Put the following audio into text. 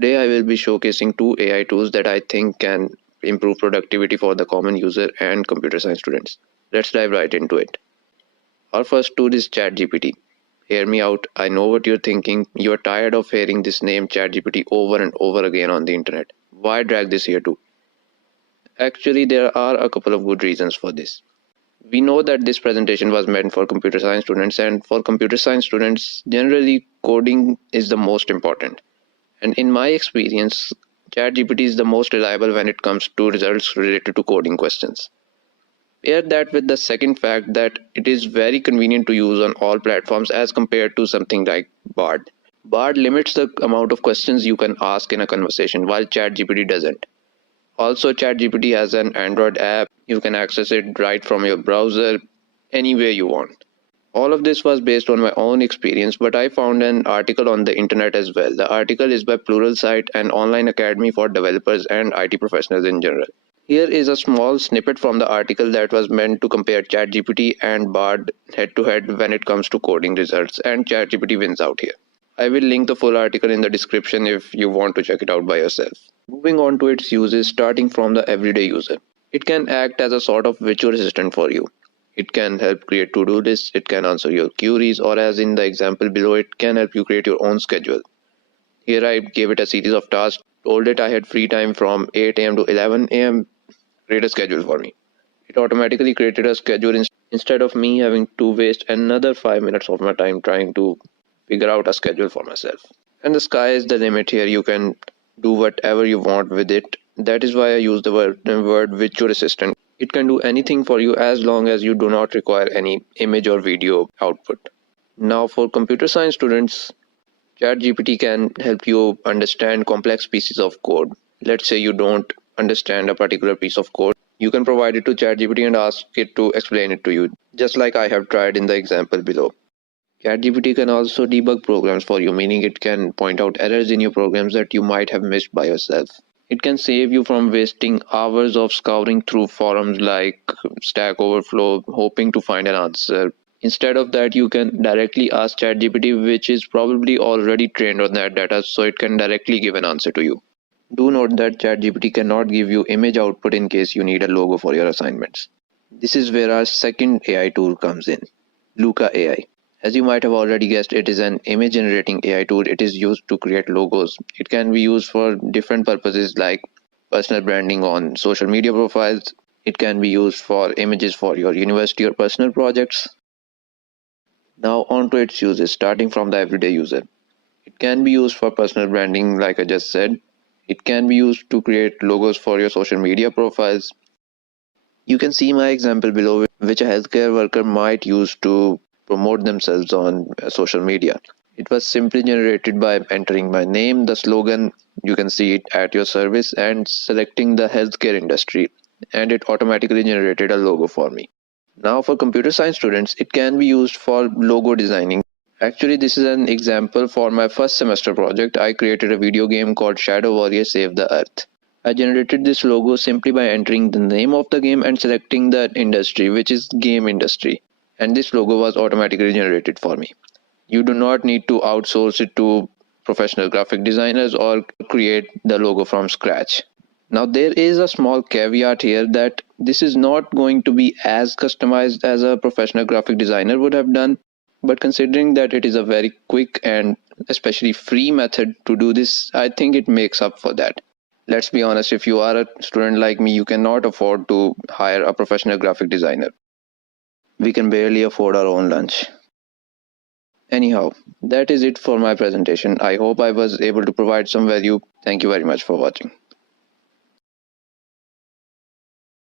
Today I will be showcasing two AI tools that I think can improve productivity for the common user and computer science students. Let's dive right into it. Our first tool is ChatGPT. Hear me out, I know what you're thinking. You're tired of hearing this name ChatGPT over and over again on the internet. Why drag this here too? Actually, there are a couple of good reasons for this. We know that this presentation was meant for computer science students, and for computer science students, generally coding is the most important. And in my experience, ChatGPT is the most reliable when it comes to results related to coding questions. Pair that with the second fact that it is very convenient to use on all platforms as compared to something like Bard. Bard limits the amount of questions you can ask in a conversation, while ChatGPT doesn't. Also, ChatGPT has an Android app. You can access it right from your browser, anywhere you want. All of this was based on my own experience, but I found an article on the internet as well. The article is by Pluralsight, an online academy for developers and IT professionals in general. Here is a small snippet from the article that was meant to compare ChatGPT and Bard head to head when it comes to coding results, and ChatGPT wins out here. I will link the full article in the description if you want to check it out by yourself. Moving on to its uses, starting from the everyday user. It can act as a sort of virtual assistant for you. It can help create to-do lists, it can answer your queries, or as in the example below, it can help you create your own schedule. Here I gave it a series of tasks, told it I had free time from 8 am to 11 am, create a schedule for me. It automatically created a schedule instead of me having to waste another 5 minutes of my time trying to figure out a schedule for myself. And the sky is the limit here. You can do whatever you want with it. That is why I use the word virtual assistant. It can do anything for you as long as you do not require any image or video output. Now for computer science students, ChatGPT can help you understand complex pieces of code. Let's say you don't understand a particular piece of code. You can provide it to ChatGPT and ask it to explain it to you, just like I have tried in the example below. ChatGPT can also debug programs for you, meaning it can point out errors in your programs that you might have missed by yourself. It can save you from wasting hours of scouring through forums like Stack Overflow, hoping to find an answer. Instead of that, you can directly ask ChatGPT, which is probably already trained on that data, so it can directly give an answer to you. Do note that ChatGPT cannot give you image output in case you need a logo for your assignments. This is where our second AI tool comes in, Luca AI. As you might have already guessed, it is an image generating AI tool. It is used to create logos. It can be used for different purposes like personal branding on social media profiles. It can be used for images for your university or personal projects. Now on to its uses, starting from the everyday user. It can be used for personal branding, like I just said. It can be used to create logos for your social media profiles. You can see my example below, which a healthcare worker might use to promote themselves on social media. It was simply generated by entering my name, the slogan, you can see it at your service, and selecting the healthcare industry, and it automatically generated a logo for me. Now for computer science students, it can be used for logo designing. Actually, this is an example for my first semester project. I created a video game called Shadow Warrior Save the Earth. I generated this logo simply by entering the name of the game and selecting the industry, which is game industry. And this logo was automatically generated for me. You do not need to outsource it to professional graphic designers or create the logo from scratch. Now there is a small caveat here that this is not going to be as customized as a professional graphic designer would have done, but considering that it is a very quick and especially free method to do this, I think it makes up for that. Let's be honest, if you are a student like me, you cannot afford to hire a professional graphic designer. We can barely afford our own lunch. Anyhow, that is it for my presentation. I hope I was able to provide some value. Thank you very much for watching.